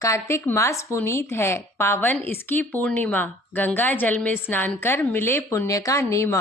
कार्तिक मास पुनीत है, पावन इसकी पूर्णिमा। गंगा जल में स्नान कर मिले पुण्य का नेमा।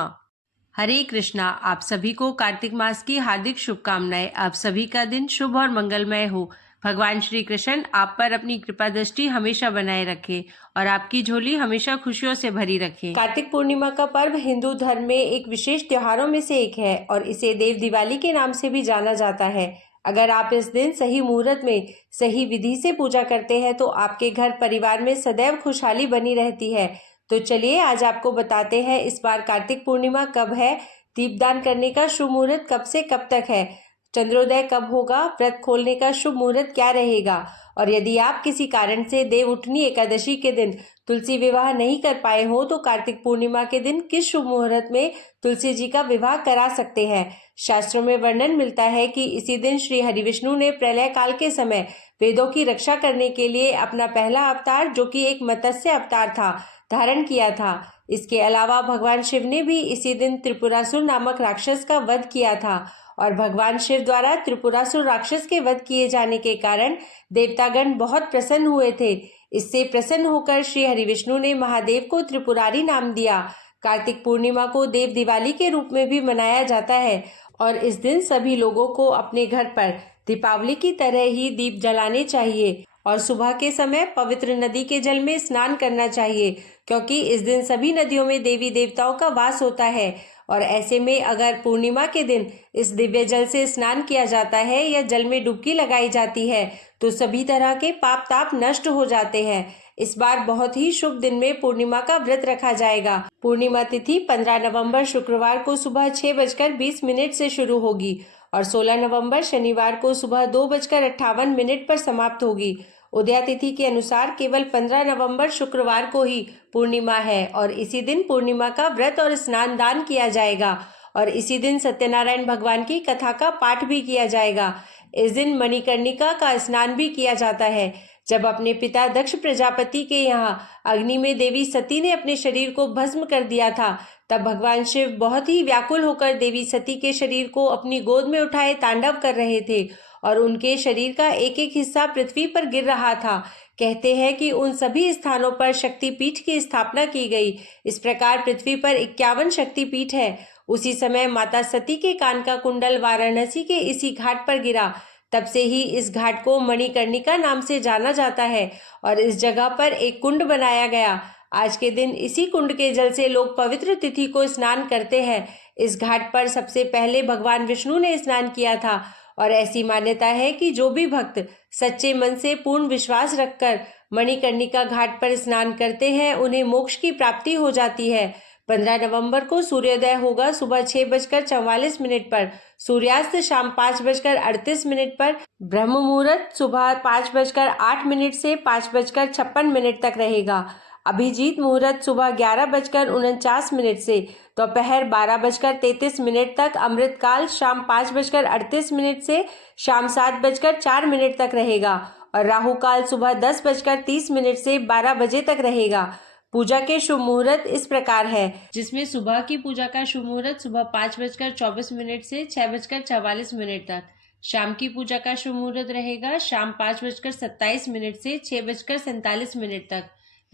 हरे कृष्णा। आप सभी को कार्तिक मास की हार्दिक शुभकामनाएं। आप सभी का दिन शुभ और मंगलमय हो। भगवान श्री कृष्ण आप पर अपनी कृपा दृष्टि हमेशा बनाए रखे और आपकी झोली हमेशा खुशियों से भरी रखे। कार्तिक पूर्णिमा का पर्व हिंदू धर्म में एक विशेष त्योहारों में से एक है और इसे देव दिवाली के नाम से भी जाना जाता है। अगर आप इस दिन सही मुहूर्त में सही विधि से पूजा करते हैं तो आपके घर परिवार में सदैव खुशहाली बनी रहती है। तो चलिए आज आपको बताते हैं इस बार कार्तिक पूर्णिमा कब है, दीपदान करने का शुभ मुहूर्त कब से कब तक है, चंद्रोदय कब होगा, व्रत खोलने का शुभ मुहूर्त क्या रहेगा और यदि आप किसी कारण से देव उठनी एकादशी के दिन तुलसी विवाह नहीं कर पाए हो तो कार्तिक पूर्णिमा के दिन किस शुभ मुहूर्त में तुलसी जी का विवाह करा सकते हैं। शास्त्रों में वर्णन मिलता है कि इसी दिन श्री हरिविष्णु ने प्रलय काल के समय वेदों की रक्षा करने के लिए अपना पहला अवतार, जो कि एक मत्स्य अवतार था, धारण किया था। इसके अलावा भगवान शिव ने भी इसी दिन त्रिपुरासुर नामक राक्षस का वध किया था और भगवान शिव द्वारा त्रिपुरासुर राक्षस के वध किए जाने के कारण देवतागण बहुत प्रसन्न हुए थे। इससे प्रसन्न होकर श्री हरिविष्णु ने महादेव को त्रिपुरारी नाम दिया। कार्तिक पूर्णिमा को देव दिवाली के रूप में भी मनाया जाता है और इस दिन सभी लोगों को अपने घर पर दीपावली की तरह ही दीप जलाने चाहिए और सुबह के समय पवित्र नदी के जल में स्नान करना चाहिए, क्योंकि इस दिन सभी नदियों में देवी देवताओं का वास होता है और ऐसे में अगर पूर्णिमा के दिन इस दिव्य जल से स्नान किया जाता है या जल में डुबकी लगाई जाती है तो सभी तरह के पाप ताप नष्ट हो जाते हैं। इस बार बहुत ही शुभ दिन में पूर्णिमा का व्रत रखा जाएगा। पूर्णिमा तिथि 15 नवंबर शुक्रवार को सुबह 6:20 से शुरू होगी और 16 नवंबर शनिवार को सुबह 2:58 पर समाप्त होगी। उदया तिथि के अनुसार केवल 15 नवंबर शुक्रवार को ही पूर्णिमा है और इसी दिन पूर्णिमा का व्रत और स्नान दान किया जाएगा और इसी दिन सत्यनारायण भगवान की कथा का पाठ भी किया जाएगा। इस दिन मणिकर्णिका का स्नान भी किया जाता है। जब अपने पिता दक्ष प्रजापति के यहाँ अग्नि में देवी सती ने अपने शरीर को भस्म कर दिया था, तब भगवान शिव बहुत ही व्याकुल होकर देवी सती के शरीर को अपनी गोद में उठाए तांडव कर रहे थे और उनके शरीर का एक एक हिस्सा पृथ्वी पर गिर रहा था। कहते हैं कि उन सभी स्थानों पर शक्तिपीठ की स्थापना की गई। इस प्रकार पृथ्वी पर 51 शक्तिपीठ है। उसी समय माता सती के कान का कुंडल वाराणसी के इसी घाट पर गिरा। तब से ही इस घाट को मणिकर्णिका नाम से जाना जाता है और इस जगह पर एक कुंड बनाया गया। आज के दिन इसी कुंड के जल से लोग पवित्र तिथि को स्नान करते हैं। इस घाट पर सबसे पहले भगवान विष्णु ने स्नान किया था और ऐसी मान्यता है कि जो भी भक्त सच्चे मन से पूर्ण विश्वास रखकर मणिकर्णिका घाट पर स्नान करते हैं उन्हें मोक्ष की प्राप्ति हो जाती है। 15 नवंबर को सूर्योदय होगा सुबह 6:44 पर, सूर्यास्त शाम 5:38 पर, ब्रह्म मुहूर्त सुबह 5:08 से 5:56 तक रहेगा। अभिजीत मुहूर्त सुबह 11:49 से दोपहर 12:33 तक, अमृतकाल शाम 5:38 से शाम 7:04 तक रहेगा और राहु काल सुबह 10:30 से 12 बजे तक रहेगा। पूजा के शुभ मुहूर्त इस प्रकार है, जिसमें सुबह की पूजा का शुभ मुहूर्त सुबह 5:24 से 6:44 तक, शाम की पूजा का शुभ मुहूर्त रहेगा शाम 5:27 से 6:47 तक,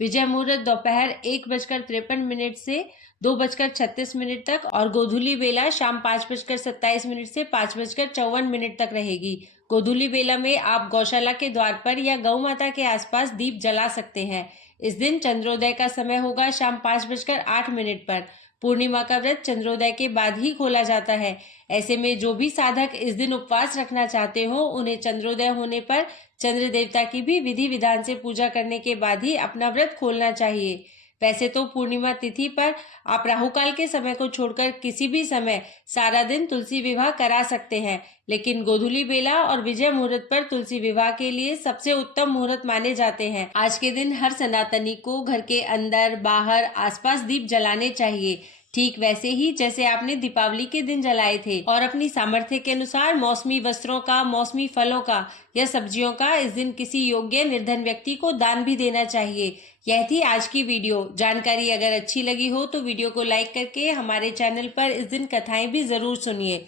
विजय मुहूर्त दोपहर 1:53 से 2:36 तक और गोधूली बेला शाम 5:27 से 5:54 तक रहेगी। गोधूली बेला में आप गौशाला के द्वार पर या गौ माता के आसपास दीप जला सकते हैं। इस दिन चंद्रोदय का समय होगा शाम 5:08 पर। पूर्णिमा का व्रत चंद्रोदय के बाद ही खोला जाता है। ऐसे में जो भी साधक इस दिन उपवास रखना चाहते हो उन्हें चंद्रोदय होने पर चंद्र देवता की भी विधि विधान से पूजा करने के बाद ही अपना व्रत खोलना चाहिए। वैसे तो पूर्णिमा तिथि पर आप राहु काल के समय को छोड़कर किसी भी समय सारा दिन तुलसी विवाह करा सकते हैं, लेकिन गोधूली बेला और विजय मुहूर्त पर तुलसी विवाह के लिए सबसे उत्तम मुहूर्त माने जाते हैं। आज के दिन हर सनातनी को घर के अंदर बाहर आसपास दीप जलाने चाहिए, ठीक वैसे ही जैसे आपने दीपावली के दिन जलाए थे, और अपनी सामर्थ्य के अनुसार मौसमी वस्त्रों का, मौसमी फलों का या सब्जियों का इस दिन किसी योग्य निर्धन व्यक्ति को दान भी देना चाहिए। यह थी आज की वीडियो। जानकारी अगर अच्छी लगी हो तो वीडियो को लाइक करके हमारे चैनल पर इस दिन कथाएं भी जरूर सुनिए।